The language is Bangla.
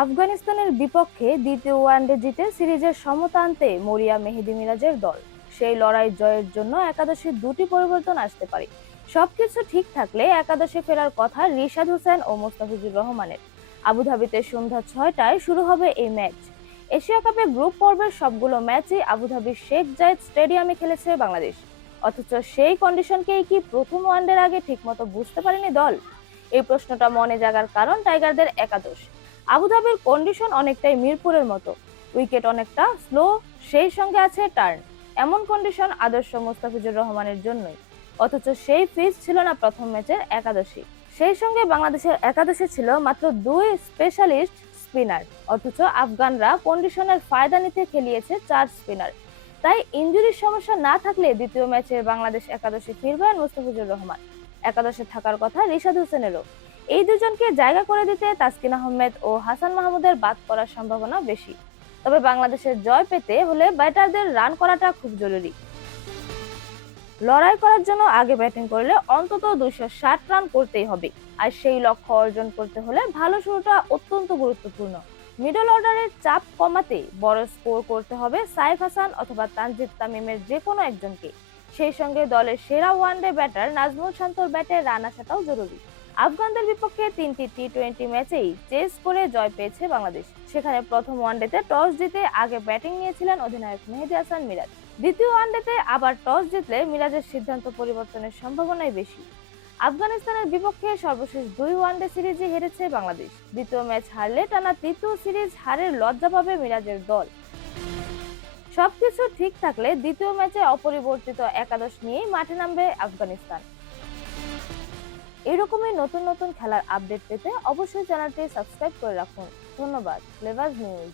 আফগানিস্তানের বিপক্ষে দ্বিতীয় ওয়ানডে জিতে সিরিজের সমতা আনতে মরিয়া মেহেদী মিরাজের দল। সেই লড়াই জয়ের জন্য একাদশে দুটি পরিবর্তন আসতে পারে। সবকিছু ঠিক থাকলে একাদশে ফেরার কথা রিশাদ হোসেন ও মোস্তাফিজুর রহমানের। আবুধাবিতে সন্ধ্যা 6টায় শুরু হবে এই ম্যাচ। এশিয়া কাপে গ্রুপ পর্বের সবগুলো ম্যাচই আবুধাবির শেখ জায়েদ স্টেডিয়ামে খেলেছে বাংলাদেশ। অথচ সেই কন্ডিশনকেই কি প্রথম ওয়ানডের আগে ঠিকমতো বুঝতে পারেনি দল? এই প্রশ্নটা মনে জাগার কারণ টাইগারদের একাদশ। আবুধাবির কন্ডিশন অনেকটাই মিরপুরের মতো, উইকেট অনেকটা স্লো, সেই সঙ্গে আছে টার্ন। এমন কন্ডিশন আদর্শ মোস্তাফিজুর রহমানের জন্যই। অথচ সেই ফিজ ছিল না প্রথম ম্যাচের একাদশী। সেই সঙ্গে বাংলাদেশের একাদশে ছিল মাত্র দুই স্পেশালিস্ট স্পিনার। অথচ আফগানরা কন্ডিশনের ফায়দা নিতে খেলিয়েছে 4 স্পিনার। তাই ইনজুরির সমস্যা না থাকলে দ্বিতীয় ম্যাচে বাংলাদেশ একাদশে ফিরবেন মুস্তাফিজুর রহমান। একাদশে থাকার কথা রিশাদ হোসেনেরও। এই দুজনকে জায়গা করে দিতে তাসকিন আহমেদ ও হাসান মাহমুদের বাদ পড়ার সম্ভাবনা বেশি। তবে বাংলাদেশের জয় পেতে হলে ব্যাটারদের রান করাটা খুব জরুরি। লড়াই করার জন্য আগে ব্যাটিং করলে অন্তত 260 রান করতেই হবে। আর সেই লক্ষ্য অর্জন করতে হলে ভালো শুরুটা অত্যন্ত গুরুত্বপূর্ণ। মিডল অর্ডারের চাপ কমাতে বড় স্কোর করতে হবে সাইফ হাসান অথবা তানজিদ তামিমের যে কোনো একজনকে। সেই সঙ্গে দলের সেরা ওয়ানডে ব্যাটার নাজমুল শান্তর ব্যাটে রান আসাটাও জরুরি। আফগানদের বিপক্ষে 3টি টি-20 ম্যাচেই চেস করে জয় পেয়েছে বাংলাদেশ। সেখানে প্রথম ওয়ানডেতে টস জিতে আগে ব্যাটিং নিয়েছিলেন অধিনায়ক মেহেদী হাসান মিরাজ। দ্বিতীয় ওয়ানডেতে আবার টস জিতলে মিরাজের সিদ্ধান্ত পরিবর্তনের সম্ভাবনাই বেশি। আফগানিস্তানের বিপক্ষে সর্বশেষ 2 ওয়ানডে সিরিজে হেরেছে বাংলাদেশ। দ্বিতীয় ম্যাচ হারলে টানা তৃতীয় সিরিজ হারের লজ্জা পাবে মিরাজের দল। সবকিছু ঠিক থাকলে দ্বিতীয় ম্যাচে অপরিবর্তিত একাদশ নিয়েই মাঠে নামবে আফগানিস্তান। এরকমই নতুন নতুন খেলার আপডেট পেতে অবশ্যই চ্যানেলটি সাবস্ক্রাইব করে রাখুন। ধন্যবাদ। Flavours news.